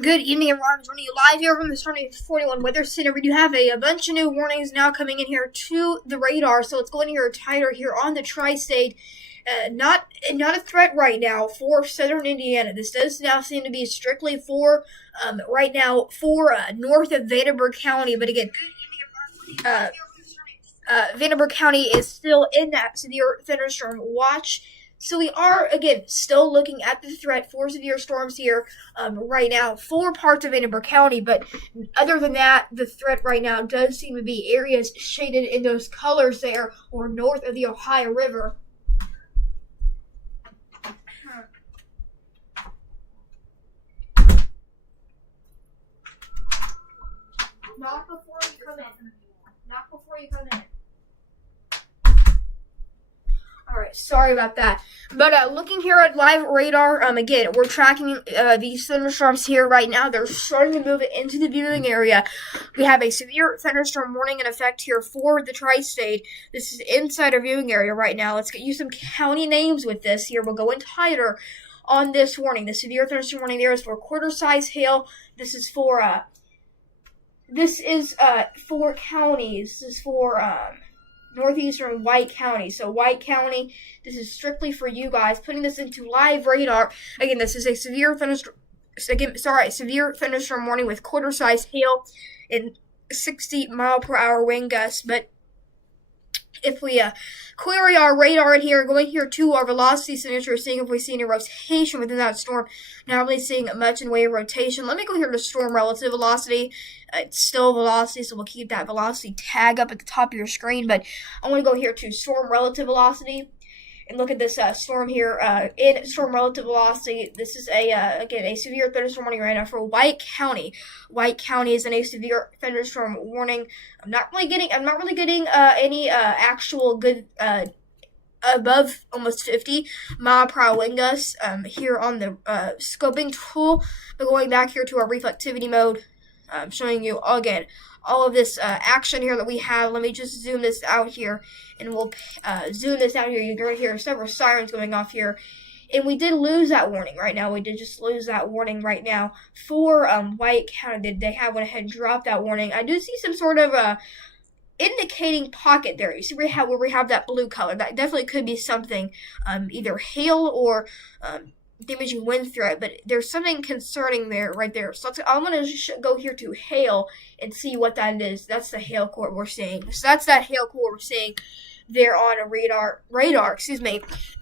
Good evening, everyone. I'm joining you live here from the Starting 41 Weather Center. We do have a bunch of new warnings now coming in here to the radar, so it's going here tighter here on the Tri-State. Not a threat right now for southern Indiana. This does now seem to be strictly for right now for north of Vanderburgh County. But again, Vanderburgh County is still in that severe thunderstorm watch. So we are, again, still looking at the threat for severe storms here right now for parts of Vanderburgh County. But other than that, the threat right now does seem to be areas shaded in those colors there or north of the Ohio River. Not before you come in. Not before you come in. Alright, sorry about that. But looking here at live radar, again, we're tracking these thunderstorms here right now. They're starting to move into the viewing area. We have a severe thunderstorm warning in effect here for the Tri-State. This is inside our viewing area right now. Let's get you some county names with this here. We'll go in tighter on this warning. The severe thunderstorm warning there is for quarter-size hail. This is for counties. This is for northeastern White County. So White County, this is strictly for you guys. Putting this into live radar. Again, this is a severe thunderstorm warning with quarter-size hail and 60-mile-per-hour wind gusts. But if we query our radar in here, going here to our velocity signature, seeing if we see any rotation within that storm. Not really seeing much in way of rotation. Let me go here to storm relative velocity. It's still velocity, so we'll keep that velocity tag up at the top of your screen. But I want to go here to storm relative velocity and look at this storm here in storm relative velocity. This is again a severe thunderstorm warning right now for White County. White County is in a severe thunderstorm warning. I'm not really getting any actual good above almost 50-mile-per-hour wind gusts here on the scoping tool. But going back here to our reflectivity mode, I'm showing you again all of this action here that we have. Let me just zoom this out here, and we'll zoom this out here. You're going to hear several sirens going off here, and we did lose that warning right now. We did just lose that warning right now for White County. They have went ahead and dropped that warning. I do see some sort of indicating pocket there. You see where we have that blue color. That definitely could be something, either hail or damaging wind threat, but there's something concerning there right there. So I'm going to go here to hail and see what that is. That's the hail core we're seeing. So that's that hail core we're seeing there on a radar,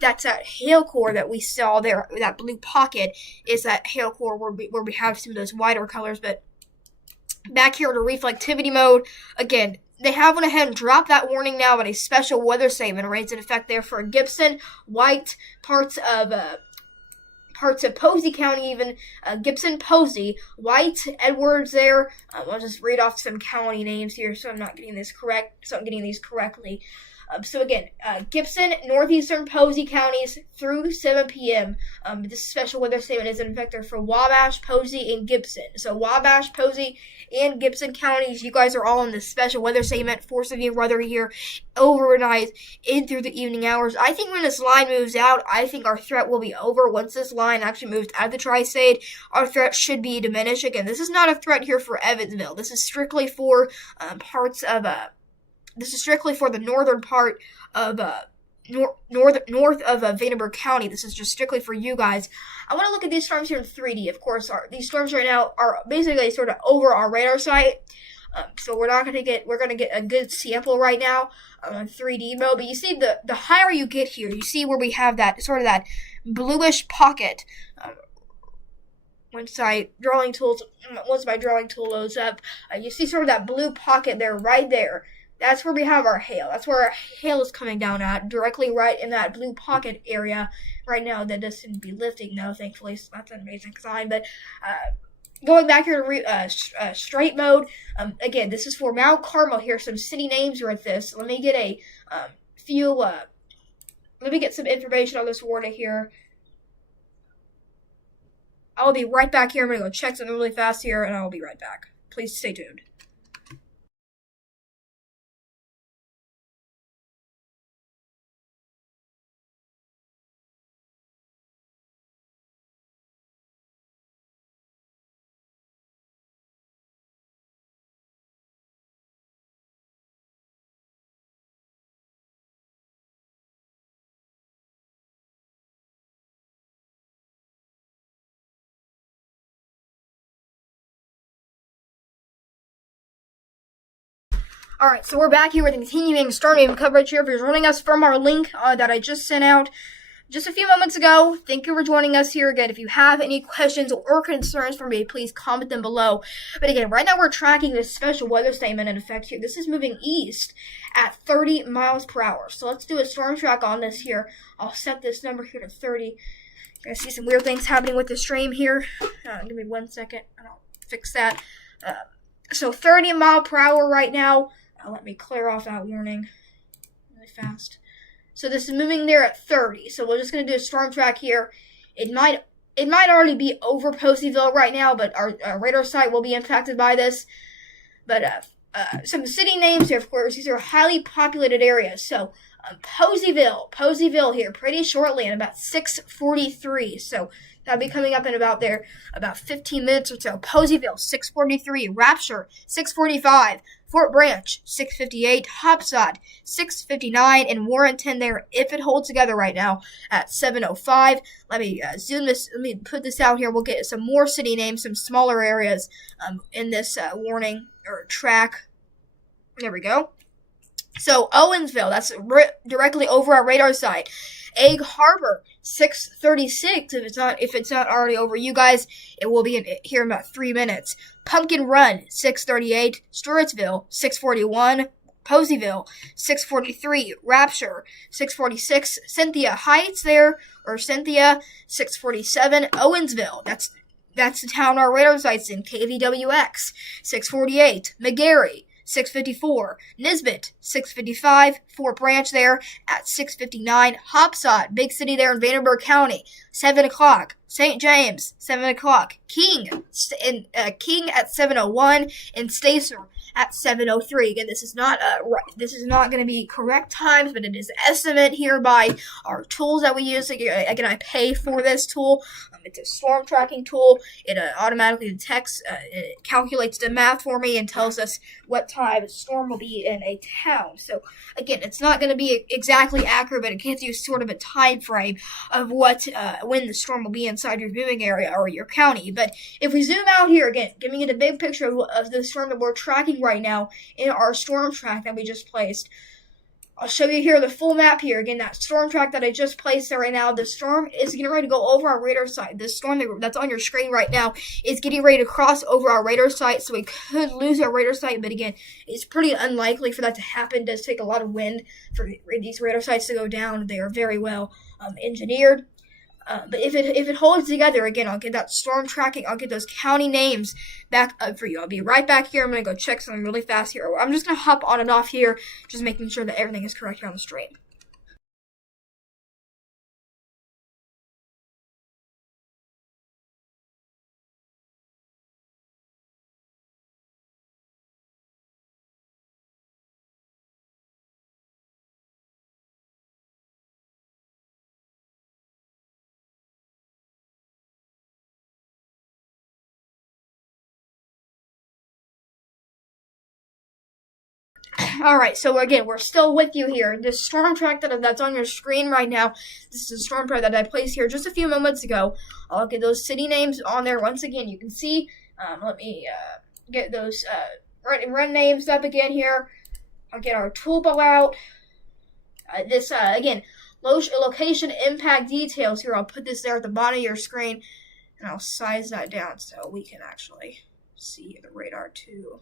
That's that hail core that we saw there. That blue pocket is that hail core where we have some of those wider colors. But back here to reflectivity mode, again, they have went ahead and dropped that warning now, but a special weather statement remains in effect there for Gibson, White, parts of Posey County, even Gibson, Posey, White, Edwards there. I'll just read off some county names here so I'm getting these correctly. So again, Gibson, northeastern Posey counties through 7 p.m. This special weather statement is in effect for Wabash, Posey, and Gibson. So Wabash, Posey, and Gibson counties, you guys are all in this special weather statement for severe weather here overnight in through the evening hours. I think when this line moves out, I think our threat will be over. Once this line actually moves out of the Tri-State, our threat should be diminished. Again, this is not a threat here for Evansville. This is strictly for This is strictly for the northern part of north of Vanderburgh County. This is just strictly for you guys. I want to look at these storms here in 3D. Of course, these storms right now are basically sort of over our radar site. So we're going to get a good sample right now on 3D mode. But you see the higher you get here, you see where we have that sort of that bluish pocket. Once my drawing tool loads up, you see sort of that blue pocket there, right there. That's where we have our hail. That's where our hail is coming down at, directly right in that blue pocket area right now. That doesn't be lifting, though, thankfully. So that's an amazing sign. But going back here to straight mode, again, this is for Mount Carmel here. Some city names are at this. Let me get let me get some information on this warning here. I'll be right back here. I'm going to go check something really fast here, and I'll be right back. Please stay tuned. Alright, so we're back here with continuing storm game coverage here. If you're joining us from our link that I just sent out just a few moments ago, thank you for joining us here again. If you have any questions or concerns for me, please comment them below. But again, right now we're tracking this special weather statement in effect here. This is moving east at 30 miles per hour. So let's do a storm track on this here. I'll set this number here to 30. You're going to see some weird things happening with the stream here. Give me 1 second and I'll fix that. So 30 mile per hour right now. Let me clear off that warning really fast. So this is moving there at 30. So we're just going to do a storm track here. It might already be over Poseyville right now, but our radar site will be impacted by this. But some city names here, of course. These are highly populated areas. So Poseyville here pretty shortly in about 6:43. So that'll be coming up in about 15 minutes or so. Poseyville, 6:43. Rapture, 6:45. Fort Branch, 6:58. Hopsod, 6:59. And Warrenton there, if it holds together right now, at 7:05. Let me zoom this. Let me put this out here. We'll get some more city names, some smaller areas in this warning or track. There we go. So Owensville, that's directly over our radar site. Egg Harbor, 6:36. If it's not already over you guys, it will be here in about 3 minutes. Pumpkin Run, 6:38. Stewartsville, 6:41. Poseyville, 6:43. Rapture, 6:46. Cynthia Heights there, or Cynthia, 6:47. Owensville, that's the town our radar site's in. KVWX, 6:48. McGarry, 6:54. Nisbet, 6:55. Fort Branch there at 6:59. Hopsod, big city there in Vanderburgh County, 7 o'clock. St. James, 7 o'clock. King at 7:01. And Stacer at 7:03. Again, this is not going to be correct times, but it is estimate here by our tools that we use. Again, I pay for this tool. It's a storm tracking tool. It automatically detects, it calculates the math for me and tells us what time a storm will be in a town. So again, it's not going to be exactly accurate, but it gives you sort of a time frame of when the storm will be inside your viewing area or your county. But if we zoom out here again, giving you the big picture of the storm that we're tracking right now in our storm track that we just placed. I'll show you here the full map here. Again, that storm track that I just placed there right now, the storm is getting ready to go over our radar site. The storm that's on your screen right now is getting ready to cross over our radar site, so we could lose our radar site. But again, it's pretty unlikely for that to happen. It does take a lot of wind for these radar sites to go down. They are very well engineered. But if it holds together, again, I'll get that storm tracking. I'll get those county names back up for you. I'll be right back here. I'm going to go check something really fast here. I'm just going to hop on and off here, just making sure that everything is correct here on the stream. Alright, so again, we're still with you here. This storm track that's on your screen right now, this is a storm track that I placed here just a few moments ago. I'll get those city names on there once again. You can see, let me get those run names up again here. I'll get our toolbar out. Again, location impact details here. I'll put this there at the bottom of your screen, and I'll size that down so we can actually see the radar too.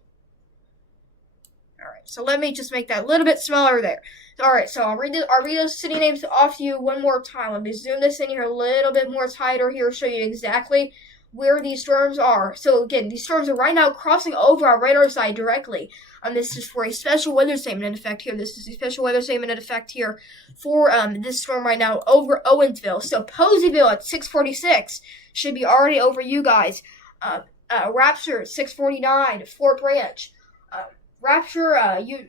Alright, so let me just make that a little bit smaller there. Alright, so I'll read those city names off to you one more time. Let me zoom this in here a little bit more tighter here, show you exactly where these storms are. So again, these storms are right now crossing over our radar site directly. This is for a special weather statement in effect here. This is a special weather statement in effect here for this storm right now over Owensville. So Poseyville at 6:46 should be already over you guys. Rapture 6:49. Fort Branch. Rapture,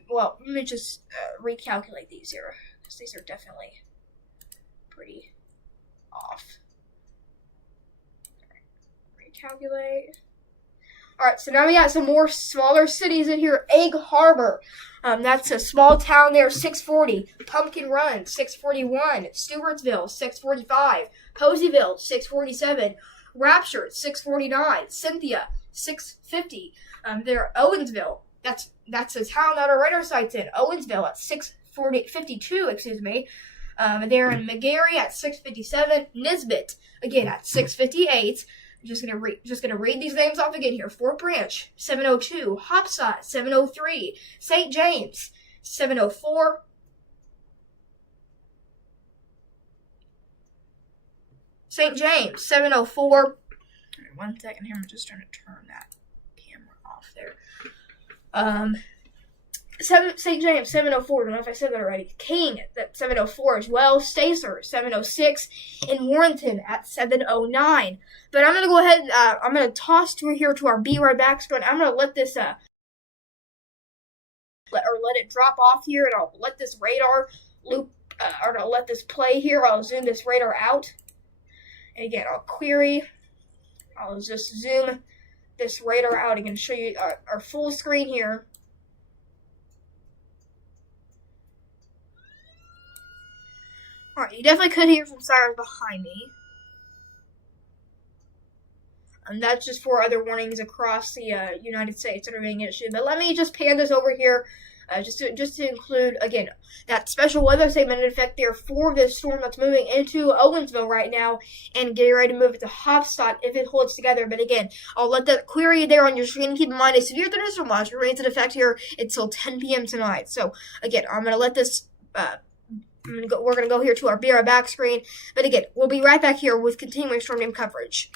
let me just recalculate these here, because these are definitely pretty off. Recalculate. Alright, so now we got some more smaller cities in here. Egg Harbor, that's a small town there, 6:40. Pumpkin Run, 6:41. Stewartsville, 6:45. Poseyville, 6:47. Rapture, 6:49. Cynthia, 6:50. There, Owensville. that's the town that our radar site's in. Owensville at 6:52, excuse me. They're in McGarry at 6:57. Nisbet again at 6:58. Just gonna read these names off again here. Fort Branch 7:02. Hopside 7:03. St. James 7:04. St. James 7:04. All right, 1 second here. I'm just trying to turn that camera off there. St. James 7:04. I don't know if I said that already. King at 7:04 as well. Stacer 7:06, and Warrenton at 7:09. But I'm gonna go ahead and I'm gonna toss through here to our Be Right Back screen. I'm gonna let this let it drop off here, and I'll let this radar loop or I'll let this play here. I'll zoom this radar out, and again I'll query. I'll just zoom this radar out again, show you our full screen here. Alright, you definitely could hear some sirens behind me. And that's just for other warnings across the United States that are being issued. But let me just pan this over here, just to include, again, that special weather statement in effect there for this storm that's moving into Owensville right now and getting ready to move it to Hopstot if it holds together. But again, I'll let that query there on your screen. Keep in mind, a severe thunderstorm watch remains in effect here until 10 p.m. tonight. So, again, I'm going to let this... we're going to go here to our Be Right Back screen. But again, we'll be right back here with continuing storm name coverage.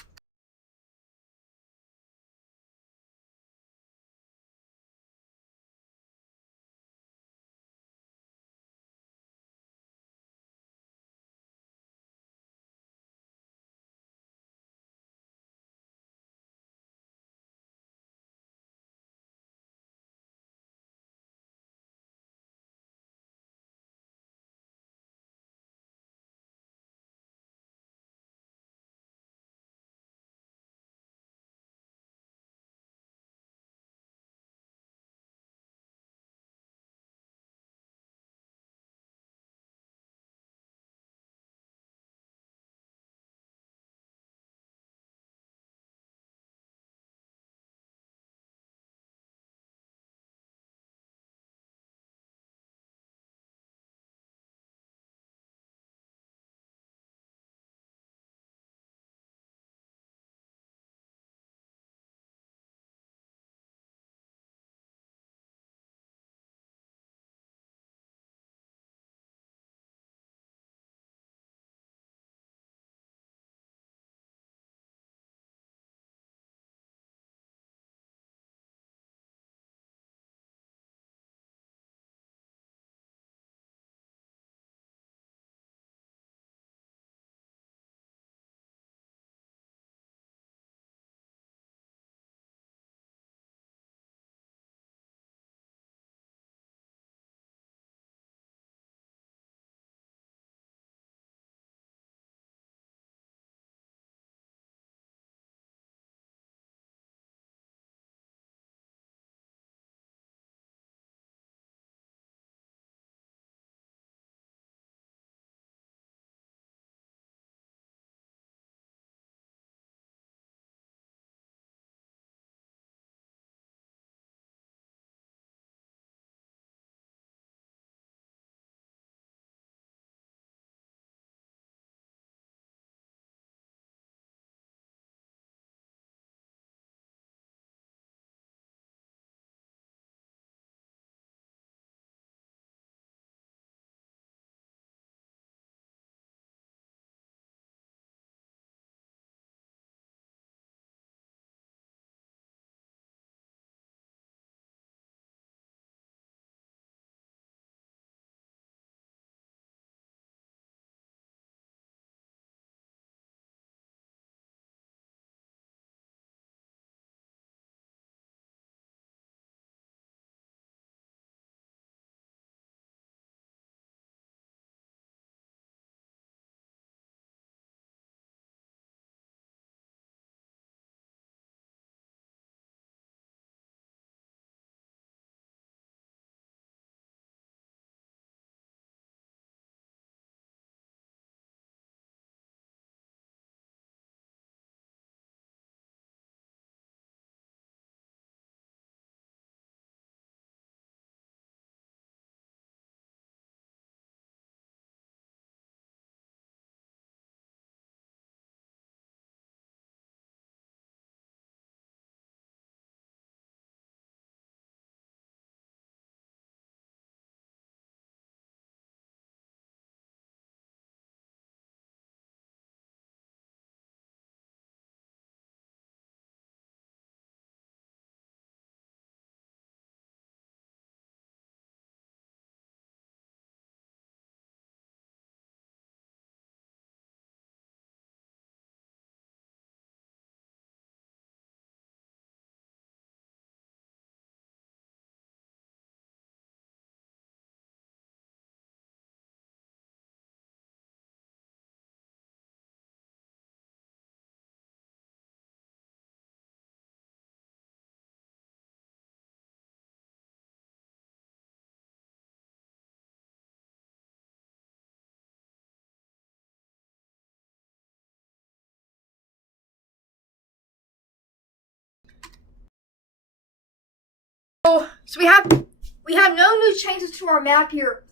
So we have no new changes to our map here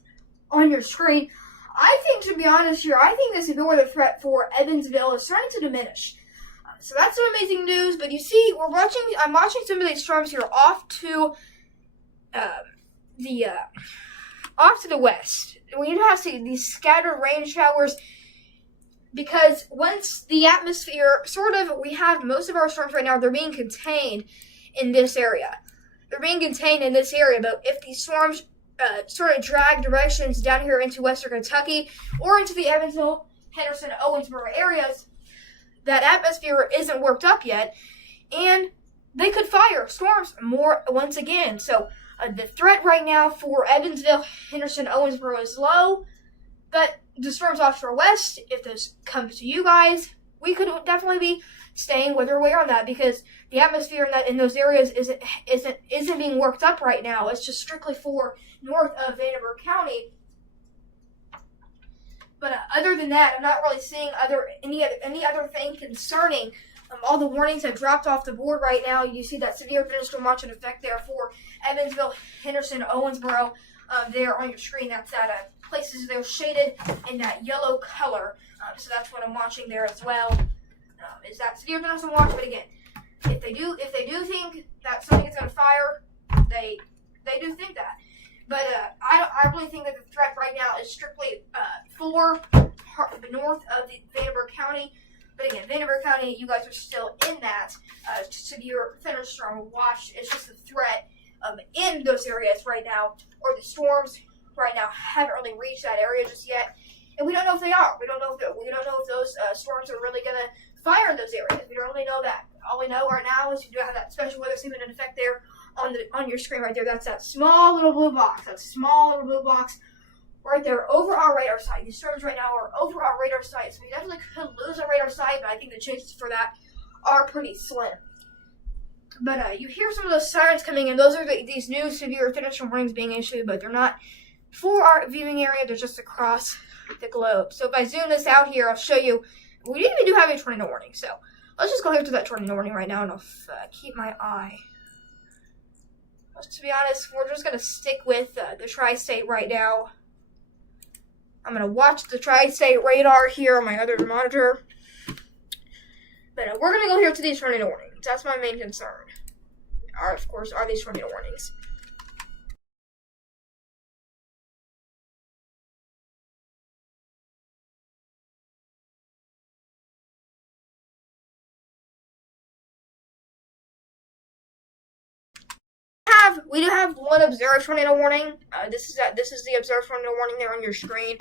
on your screen. I think, to be honest here, I think this northern threat for Evansville is starting to diminish. So that's some amazing news. But you see, I'm watching some of these storms here off to the west. We have these scattered rain showers because once the atmosphere we have most of our storms right now, they're being contained in this area. But if these storms sort of drag directions down here into western Kentucky or into the Evansville, Henderson, Owensboro areas, that atmosphere isn't worked up yet, and they could fire storms more once again. So the threat right now for Evansville, Henderson, Owensboro is low, but the storms offshore west, if this comes to you guys, we could definitely be staying with or aware on that because the atmosphere in those areas isn't being worked up right now. It's just strictly for north of Vanderburgh County. But other than that, I'm not really seeing any other thing concerning. All the warnings have dropped off the board right now. You see that severe thunderstorm watch in effect there for Evansville, Henderson, Owensboro there on your screen. That's at places they're shaded in that yellow color. So that's what I'm watching there as well. Is that severe thunderstorm watch? But again, if they do think that something is going to fire, they do think that. But I really think that the threat right now is strictly for north of the Vanderburgh County. But again, Vanderburgh County, you guys are still in that severe thunderstorm watch. It's just a threat in those areas right now, or the storms right now haven't really reached that area just yet, and we don't know if they are. We don't know if those storms are really gonna fire in those areas. We don't really know that. All we know right now is you do have that special weather statement in effect there on your screen right there. That's that small little blue box. Right there over our radar site. These storms right now are over our radar site, so we definitely could lose our radar site, but I think the chances for that are pretty slim. But you hear some of those sirens coming in. Those are these new severe thunderstorm warnings being issued, but they're not for our viewing area. They're just across the globe. So if I zoom this out here, I'll show you. We even do have a tornado warning. So let's just go here to that tornado warning right now, and I'll keep my eye. To be honest, we're just going to stick with the Tri-State right now. I'm going to watch the Tri-State radar here on my other monitor. But we're going to go here to these tornado warnings. That's my main concern. Of course, are these tornado warnings. We do have one observed tornado warning. This is the observed tornado warning there on your screen.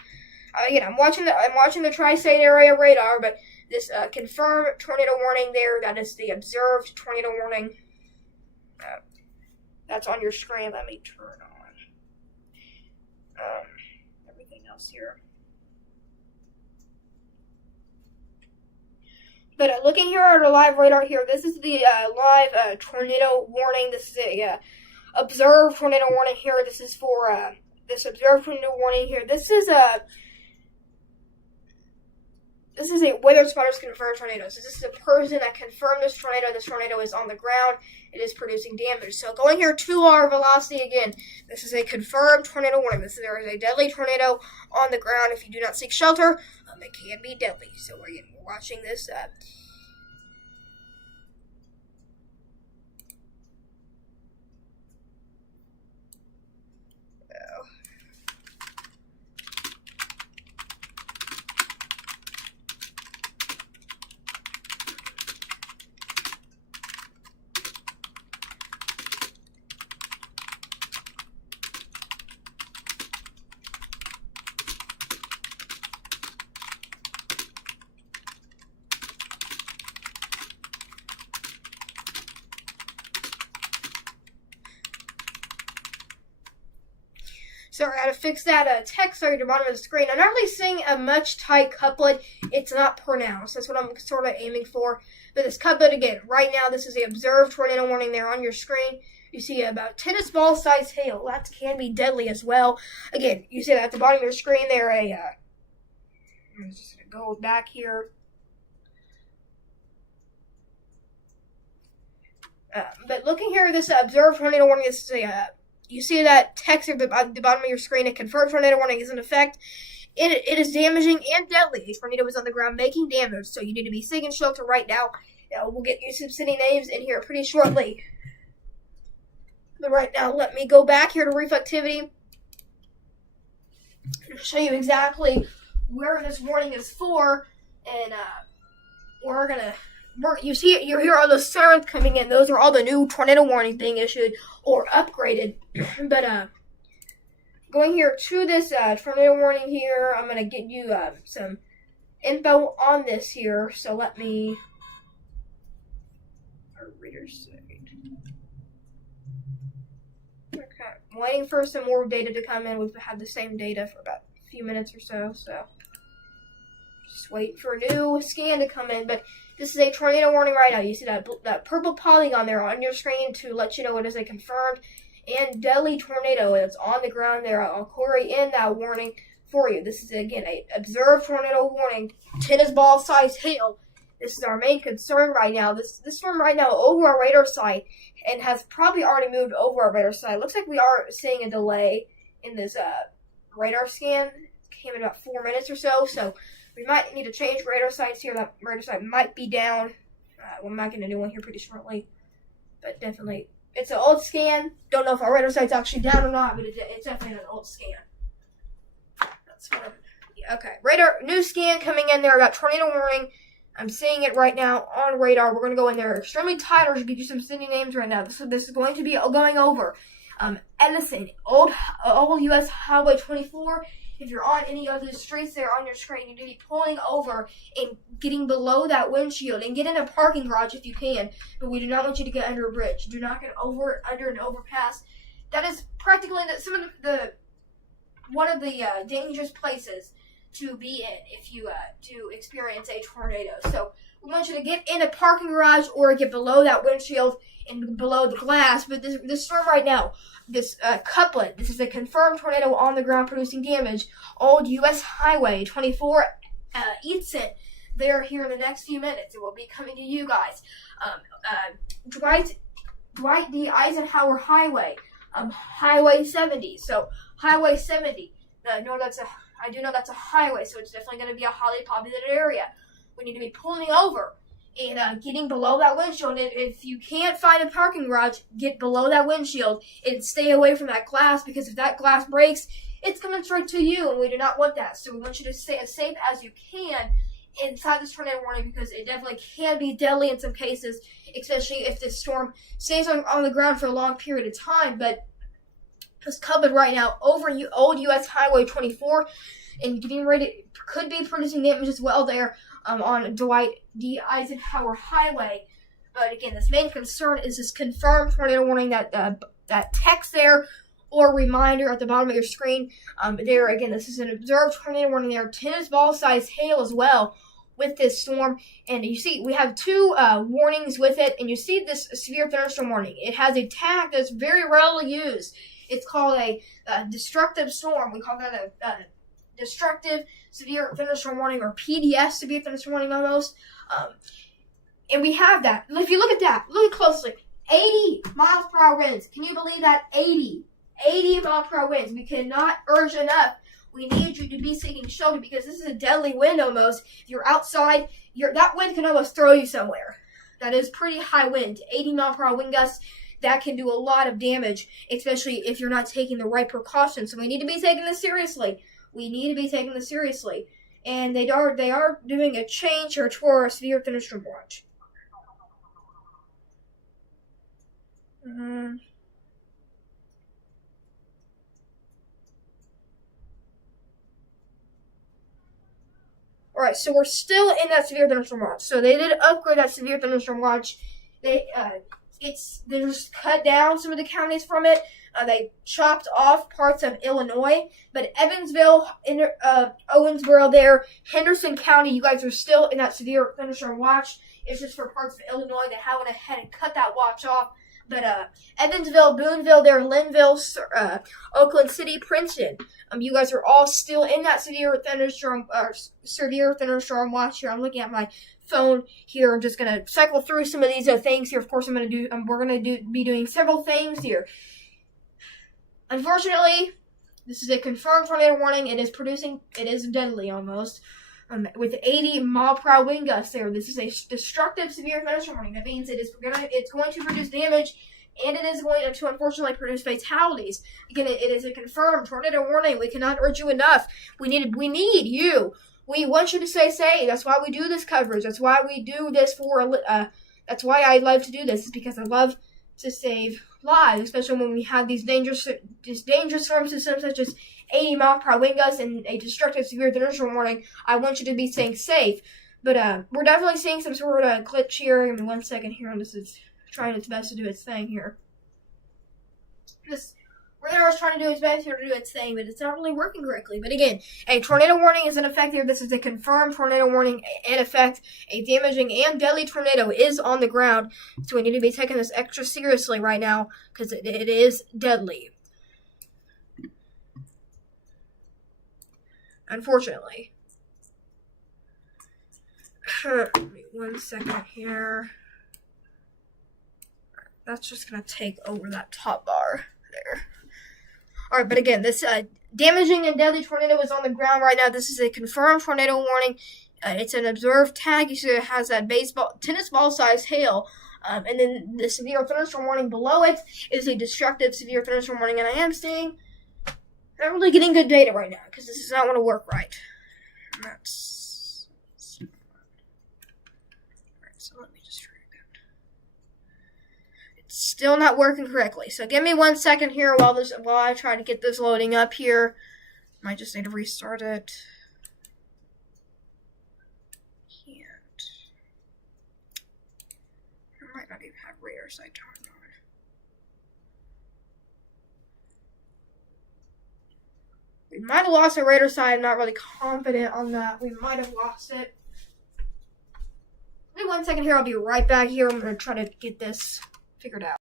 Again, I'm watching the Tri-State area radar, but this confirmed tornado warning there. That is the observed tornado warning. That's on your screen. Let me turn on everything else here. But looking here at our live radar here, this is the live tornado warning. This is a observed tornado warning here. This is for this observed tornado warning here. This is a weather spotters confirmed tornado. So this is a person that confirmed this tornado. This tornado is on the ground. It is producing damage. So going here to our velocity again. This is a confirmed tornado warning. There is a deadly tornado on the ground. If you do not seek shelter, it can be deadly. So we're watching this. Sorry, I had to fix that text at the bottom of the screen. I'm not really seeing a much tight couplet. It's not pronounced. That's what I'm sort of aiming for. But this couplet, again, right now, this is the observed tornado warning there on your screen. You see about tennis ball size hail. That can be deadly as well. Again, you see that at the bottom of your screen there. I'm just going to go back here. But looking here, this observed tornado warning, this is a you see that text at the bottom of your screen, a confirmed tornado warning is in effect. It is damaging and deadly. A tornado is on the ground making damage, so you need to be seeking shelter right now. We'll get you some city names in here pretty shortly. But right now, let me go back here to reflectivity and show you exactly where this warning is for. And you hear all the sirens coming in. Those are all the new tornado warnings being issued or upgraded. But going here to this tornado warning here, I'm going to get you some info on this here. So let me... Our readers say... Okay, I'm waiting for some more data to come in. We've had the same data for about a few minutes or so, just wait for a new scan to come in. But this is a tornado warning right now. You see that purple polygon there on your screen to let you know it is a confirmed and deadly tornado. It's on the ground there. I'll query in that warning for you. This is, again, a observed tornado warning. Tennis ball size hail. This is our main concern right now. This storm right now over our radar site and has probably already moved over our radar site. Looks like we are seeing a delay in this radar scan. It came in about 4 minutes or so. So we might need to change radar sites here. That radar site might be down. We're not going to do one here pretty shortly. But definitely, it's an old scan. Don't know if our radar site's actually down or not, but it's definitely an old scan. That's what okay. Radar, new scan coming in there about tornado warning. I'm seeing it right now on radar. We're going to go in there extremely tight, or to give you some city names right now. So this is going to be going over Edison, old U.S. Highway 24. If you're on any of the streets there on your screen, you need to be pulling over and getting below that windshield and get in a parking garage if you can. But we do not want you to get under a bridge. Do not get under an overpass. That is practically one of the dangerous places to be in if you to experience a tornado. So we want you to get in a parking garage or get below that windshield and below the glass. But this storm right now, this couplet, this is a confirmed tornado on the ground producing damage. Old U.S. Highway 24 Edison. They're here in the next few minutes. It will be coming to you guys. Dwight D. Eisenhower Highway, Highway 70. So Highway 70. I do know that's a highway, so it's definitely going to be a highly populated area. We need to be pulling over and getting below that windshield. And if you can't find a parking garage, get below that windshield and stay away from that glass, because if that glass breaks, it's coming straight to you, and we do not want that. So we want you to stay as safe as you can inside this tornado warning, because it definitely can be deadly in some cases, especially if this storm stays on the ground for a long period of time. But it's covered right now over old U.S. Highway 24 and getting ready, could be producing damage as well there on Dwight D. Eisenhower Highway. But again, this main concern is this confirmed tornado warning, that text there or reminder at the bottom of your screen. There again, this is an observed tornado warning there. Tennis ball size hail as well with this storm. And you see, we have two warnings with it, and you see this severe thunderstorm warning. It has a tag that's very rarely used. It's called a destructive storm. We call that a destructive severe thunderstorm warning, or PDS, severe thunderstorm warning almost. And we have that. If you look at that, look closely. 80 miles per hour winds. Can you believe that? 80 mile per hour winds. We cannot urge enough. We need you to be seeking shelter, because this is a deadly wind almost. If you're outside, that wind can almost throw you somewhere. That is pretty high wind. 80 mile per hour wind gusts. That can do a lot of damage, especially if you're not taking the right precautions. So we need to be taking this seriously. And they are doing a change here to our severe thunderstorm watch. Alright, so we're still in that severe thunderstorm watch. So they did upgrade that severe thunderstorm watch. They just cut down some of the counties from it. They chopped off parts of Illinois, but Evansville, Owensboro there, Henderson County, you guys are still in that severe thunderstorm watch. It's just for parts of Illinois. They went ahead and cut that watch off. But Evansville, Boonville there, Linville, Oakland City, Princeton, you guys are all still in that severe thunderstorm watch here. I'm looking at my phone here. I'm just gonna cycle through some of these things here. Of course, we're gonna be doing several things here. Unfortunately, this is a confirmed tornado warning. It is deadly almost. With 80 mile per hour wind gusts there. This is a destructive severe thunderstorm warning. That means it's going to produce damage, and it is going to unfortunately produce fatalities. Again, it is a confirmed tornado warning. We cannot urge you enough. We need you. We want you to stay safe. That's why we do this coverage. That's why we do this that's why I love to do this. Is because I love to save lives, especially when we have these dangerous storm systems such as 80 mile per hour wind gusts and a destructive severe thunderstorm warning. I want you to be staying safe. But we're definitely seeing some sort of glitch here. Give me 1 second here, and this is trying its best to do its thing here. This radar is trying to do its best here to do its thing, but it's not really working correctly. But again, a tornado warning is in effect here. This is a confirmed tornado warning in effect. A damaging and deadly tornado is on the ground, so we need to be taking this extra seriously right now because it is deadly. Unfortunately. Give me 1 second here. That's just going to take over that top bar there. Alright, but again, this damaging and deadly tornado is on the ground right now. This is a confirmed tornado warning. It's an observed tag. You see it has that tennis ball size hail. And then the severe thunderstorm warning below it is a destructive severe thunderstorm warning. And I am seeing, not really getting good data right now because this is not going to work right. And that's alright, so let me just try that. It's still not working correctly. So give me 1 second here while I try to get this loading up here. Might just need to restart it. Can't. I might not even have radar sight turned on. We might have lost our radar sight. I'm not really confident on that. We might have lost it. Give me 1 second here. I'll be right back here. I'm going to try to get this figured out.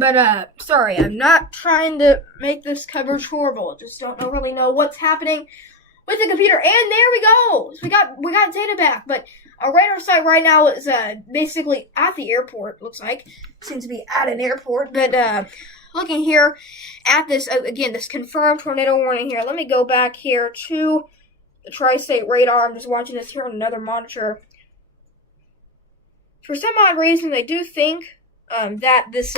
But, sorry, I'm not trying to make this coverage horrible. I just don't really know what's happening with the computer. And there we go! So we got data back. But our radar site right now is, basically at the airport, looks like. Seems to be at an airport. But, looking here at this, again, this confirmed tornado warning here. Let me go back here to the Tristate radar. I'm just watching this here on another monitor. For some odd reason, I do think that this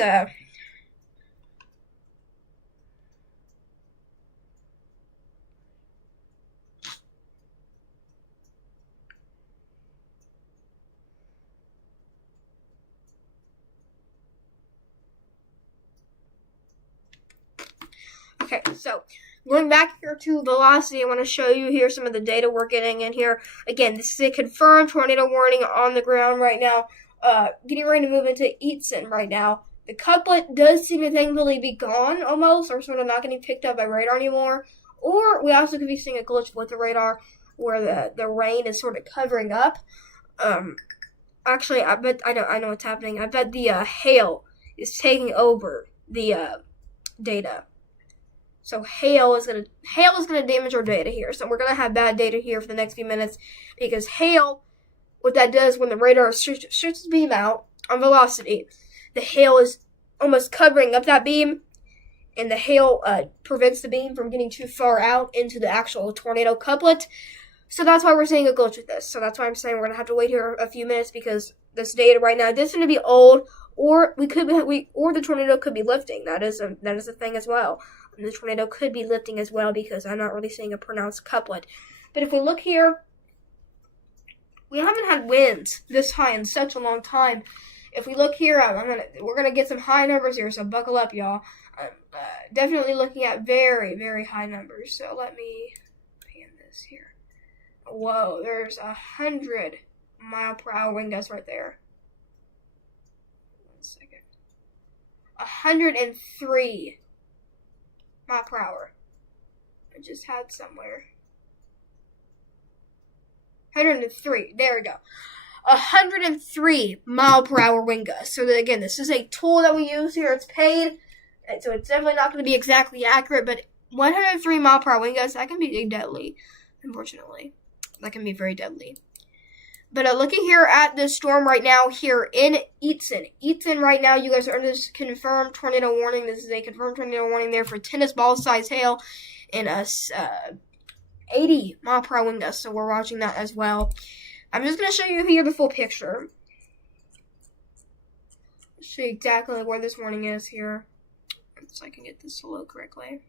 okay, so going back here to velocity, I want to show you here some of the data we're getting in here. Again, this is a confirmed tornado warning on the ground right now. Getting ready to move into Easton right now. The couplet does seem to thankfully be gone almost, or sort of not getting picked up by radar anymore. Or we also could be seeing a glitch with the radar where the rain is sort of covering up. Actually, I know what's happening. I bet the hail is taking over the data. So hail is gonna damage our data here. So we're gonna have bad data here for the next few minutes because hail, what that does when the radar shoots its beam out on velocity, the hail is almost covering up that beam, and the hail prevents the beam from getting too far out into the actual tornado couplet. So that's why we're seeing a glitch with this. So that's why I'm saying we're gonna have to wait here a few minutes because this data right now this is gonna be old, or the tornado could be lifting. That is a thing as well. And the tornado could be lifting as well because I'm not really seeing a pronounced couplet. But if we look here, we haven't had winds this high in such a long time. If we look here, we're gonna get some high numbers here, so buckle up, y'all. I'm definitely looking at very, very high numbers. So let me pan this here. Whoa, there's 100 mile per hour wind gusts right there. 1 second. 103 mile per hour. I just had somewhere. 103. There we go. 103 mile per hour wind gusts. So again, this is a tool that we use here. It's paid, so it's definitely not going to be exactly accurate. But 103 mile per hour wind gusts, that can be deadly. Unfortunately, that can be very deadly. But looking here at this storm right now here in Eaton right now, you guys are under this confirmed tornado warning. This is a confirmed tornado warning there for tennis ball size hail and 80 mile per hour wind gusts. So we're watching that as well. I'm just going to show you here the full picture. Show you exactly where this warning is here, so I can get this to load correctly.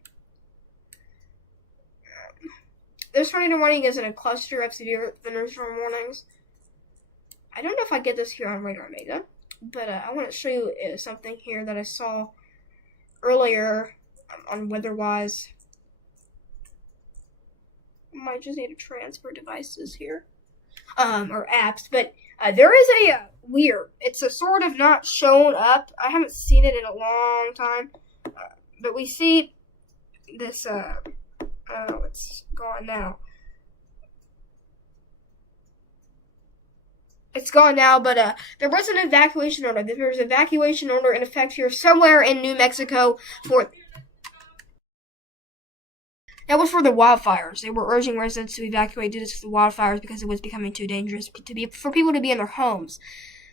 This tornado warning is in a cluster of severe thunderstorm warnings. I don't know if I get this here on Radar Mega, but I want to show you something here that I saw earlier on WeatherWise. I might just need to transfer devices here, or apps, but there is a weird. It's a sort of not shown up. I haven't seen it in a long time, but we see this. Oh, it's gone now. It's gone now, but there was an evacuation order. There was an evacuation order in effect here somewhere in New Mexico for. That was for the wildfires. They were urging residents to evacuate due to the wildfires because it was becoming too dangerous for people to be in their homes.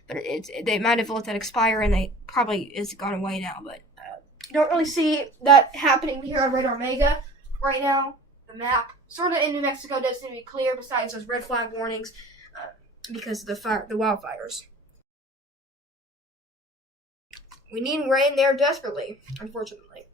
But they might have let that expire, and they probably is gone away now. But you don't really see that happening here on Radar Mega right now. The map sort of in New Mexico does seem to be clear, besides those red flag warnings because of the wildfires. We need rain there desperately, unfortunately.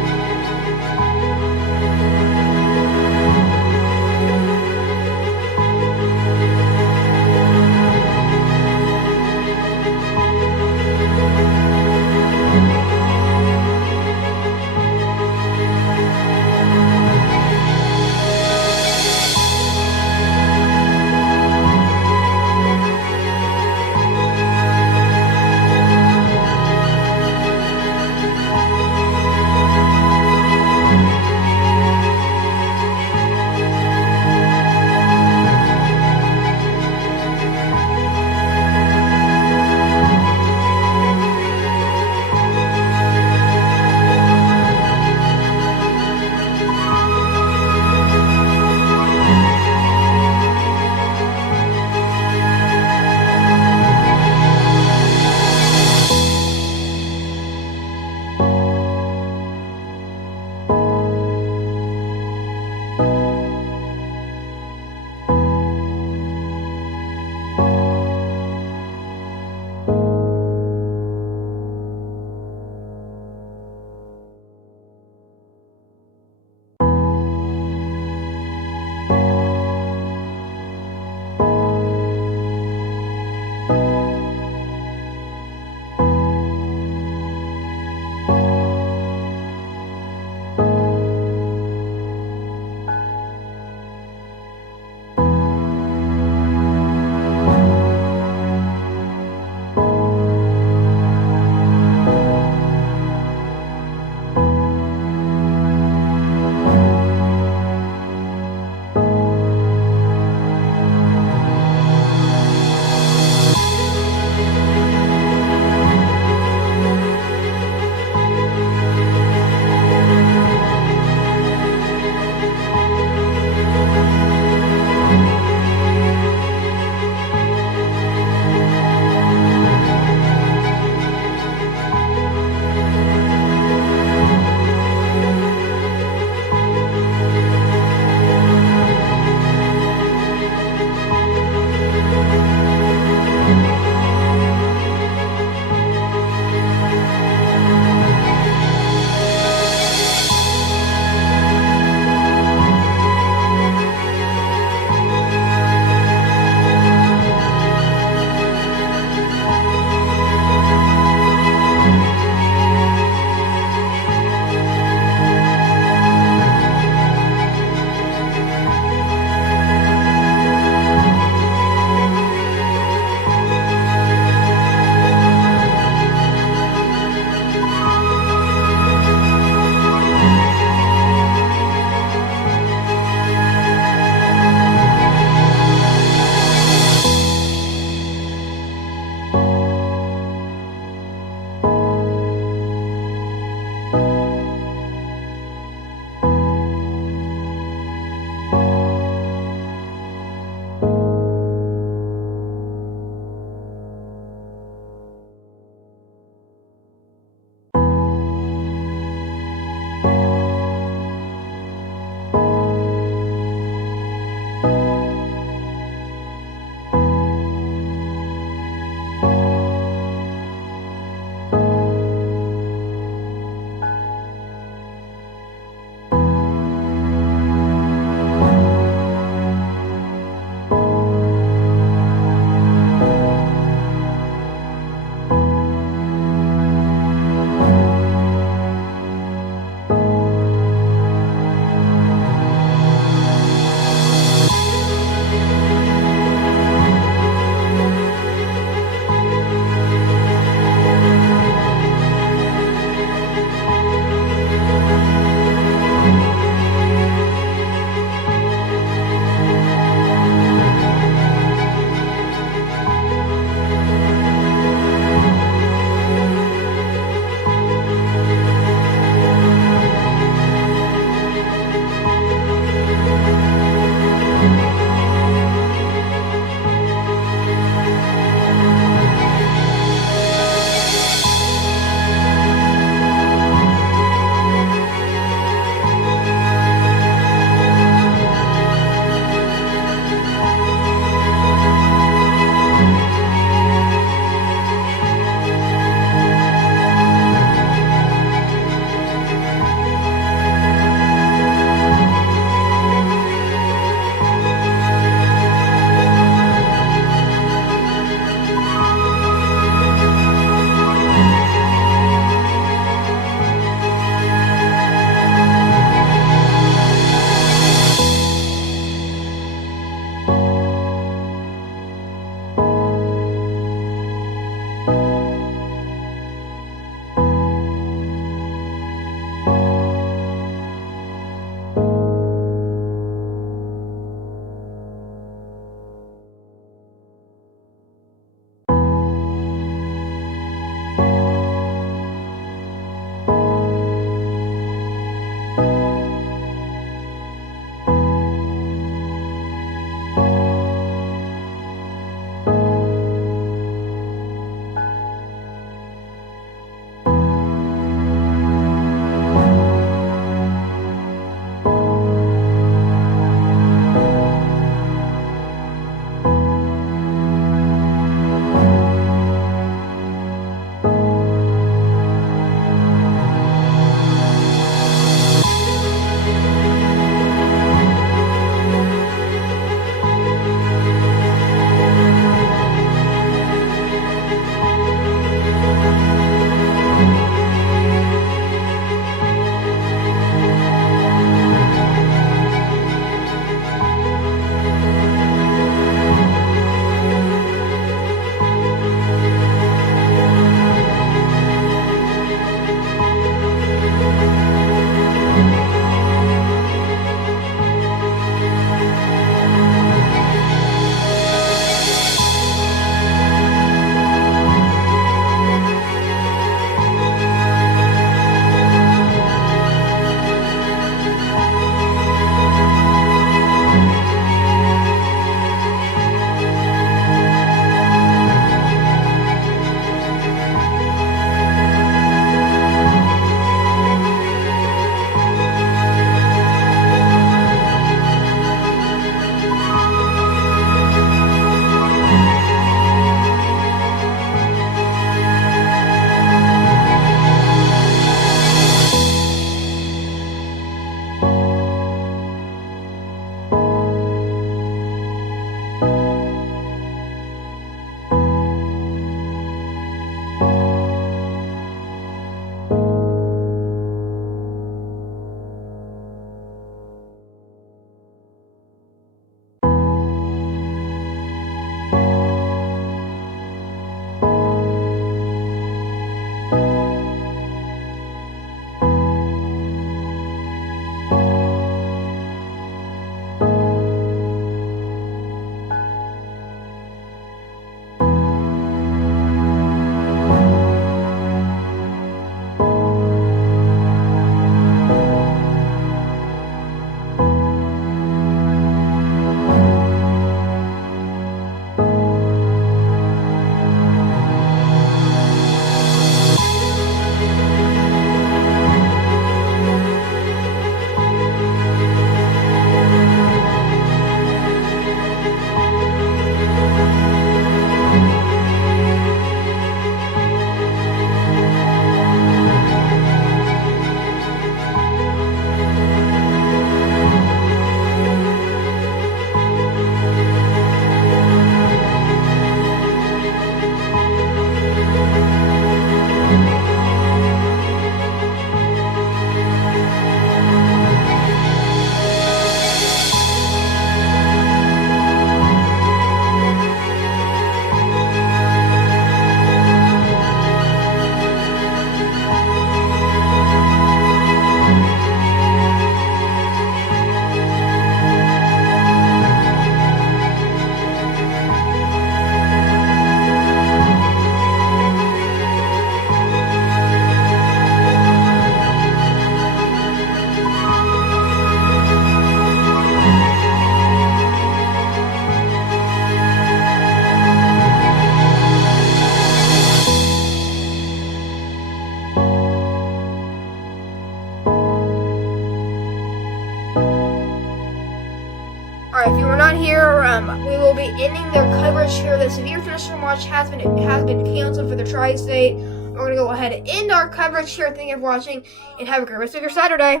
Alright, if you were not here, we will be ending their coverage here. The severe thunderstorm watch has been canceled for the Tri-State. We're going to go ahead and end our coverage here. Thank you for watching, and have a great rest of your Saturday.